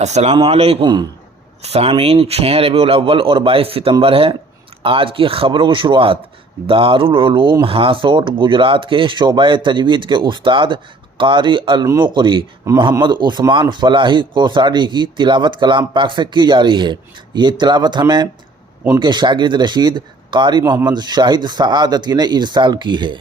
अस्सलामुअलैकुम सामीन। 6 रबीउल अव्वल और 22 सितंबर है। आज की ख़बरों की शुरुआत दारुल उलूम हासोट गुजरात के शोबा तजवीद के उस्ताद कारी अल-मुक़री मोहम्मद उस्मान फ़लाही कोसाडी की तिलावत कलाम पाक से की जा रही है। ये तिलावत हमें उनके शागिर्द रशीद कारी मोहम्मद शाहिद सआदती ने इरसाल की है।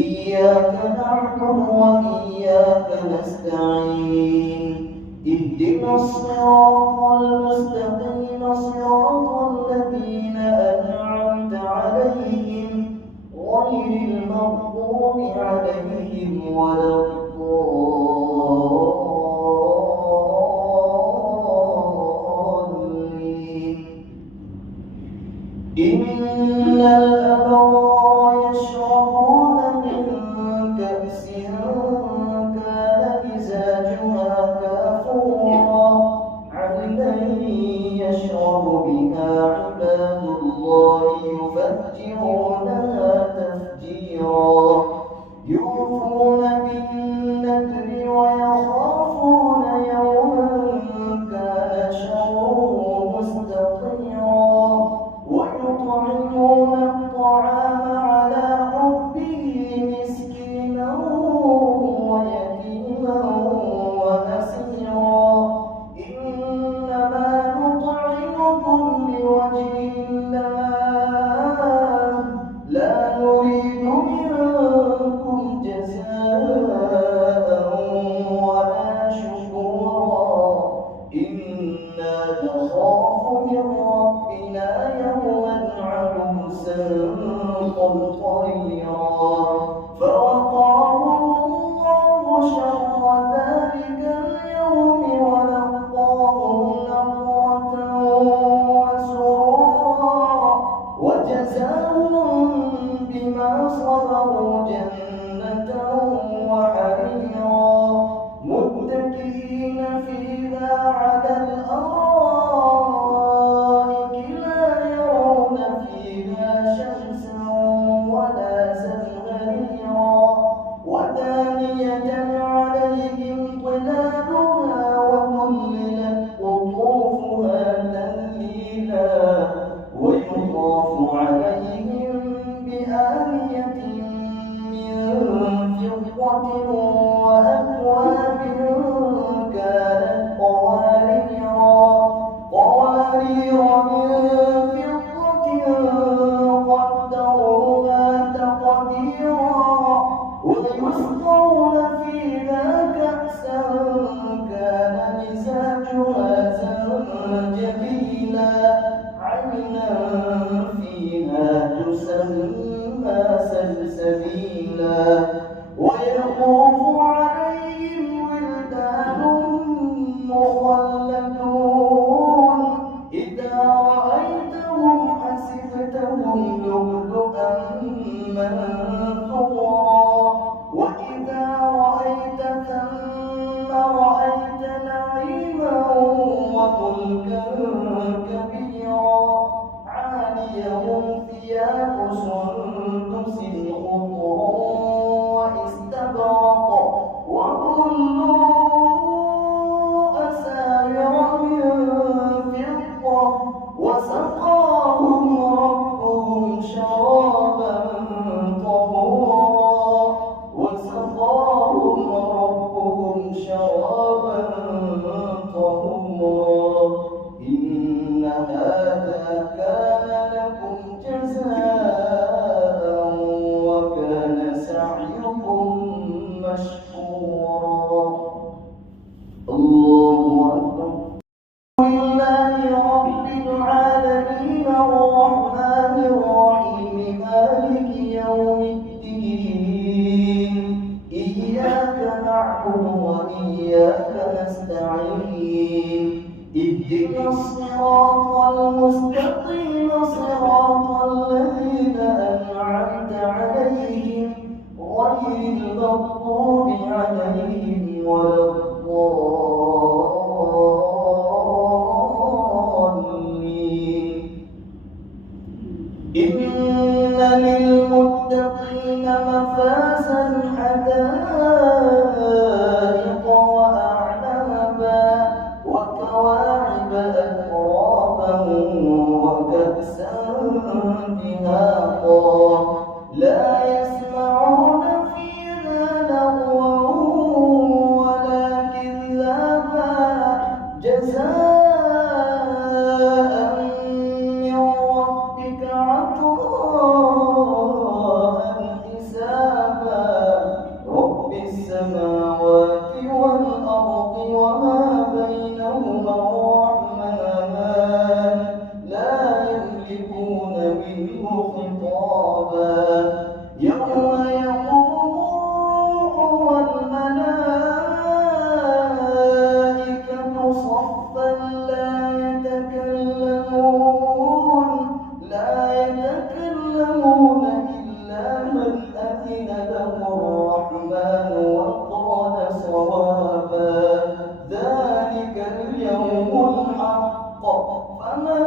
इय्याक नअबुदु व इय्याक नस्तईन इहदिनस सिरातल मुस्तक़ीम सिरातल लज़ीना अनअमता अलैहिम गैरिल मग़दूबि अलैहिम वलद्दाल्लीन। इन्नल अबरार यशरबून मिन कअसिन कान मिज़ाजुहा काफूरा अय्नान यशरबु बिहा इबादुल्लाहि युफज्जिरूनहा तफजीरा। यूफून बिन-नद्रि व यख़ाफ़ून यawman कान शर्रुहु मुस्ततीरा। ويطعمون الطعام على حبه مسكينا ويتيما وأسيرا إنما نطعمكم لوجه الله لا نريد منكم جزاء ولا شكورا إنا نخاف من ربنا يوما عبوسا قمطريرا فوقاهم الله شر ذلك اليوم ولقاهم نضرة وسرورا وجزاهم بما صبروا جنة وحريرا متكئين فيها على الأرائك لا يرون فيها شمسا ولا زمهريرا ودانية عليهم ظلالها وذللت قطوفها تذليلا ويطاف عليهم بآنية من فضة وأكواب كانت قوارير من فضة قدروها تقديرا ويسقون فيها كأسا كان مزاجها زنجبيلا عينا فيها تسمى سلسبيلا ويطوف عليهم ولدان مخلدون إذا رأيتهم حسبتهم لؤلؤا منثورا وإذا رأيت ثم رأيت نعيما وملكا كبيرا عاليهم ثياب سندس خضر إن للمتقين مفازا حدائق وأعنابا وكواعب أترابا وكأسا دهاقا لا يسمعون فيها لغوا ولا كذابا جزاء من ربك عطاء حسابا رب السماوات والأرض وما بينهما الرحمن لا يملكون منه خطابا يوم يقوم والملائكة صفا لا يتكلمون إلا من أذن له الرحمن وقال صوابا ذلك اليوم الحق فمن